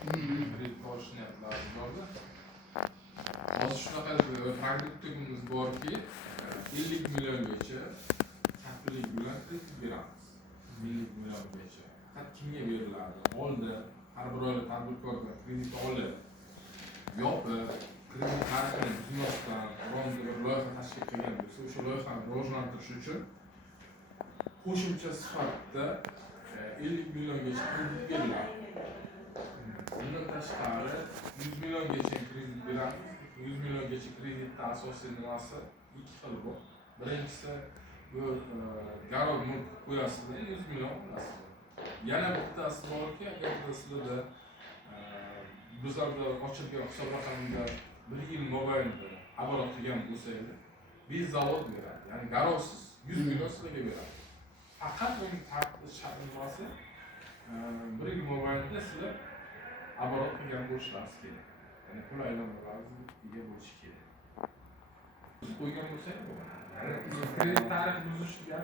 kredit olish niyatlari borda. Hozir shunaqa tartibimiz borki, 50 milliongacha kaftalik bilan kredit beramiz. 50 milliongacha. Faqat kimga beriladi? Oldi, har bir oila tadbirkordan kredit olib, yopib, kredit tarifini buzmasdan biron bir loyiha tashkil qilgan bo'lsa, o'sha loyihani rivojlantirish uchun qo'shimcha sifatida 50 milliongacha kredit beriladi. Bundan tashqari 100 milliongacha kredit beramiz. 100 milliongacha kreditda asosiy nimasi ikki xil bor. Birinchisi bu garov mulk qo'yasizda 100 million olasizlar. Yana bittasi borki, agar sizlarda bizlarda ochilgan hisob raqamida 1 yil mobaynida oborot qilgan bo'lsangiz, biz zavod beradi. Ya'ni garovsiz 100 million sizlarga beradi. Faqat uning shart nimasi 1 yil mobaynida sizlar oborot qilgan bo'lishlaringiz kerak. Ya'ni pul aylanmalaringiz ega bo'lishi kerak. Qo'ygan bo'lsangiz, kredit tarixi buzishga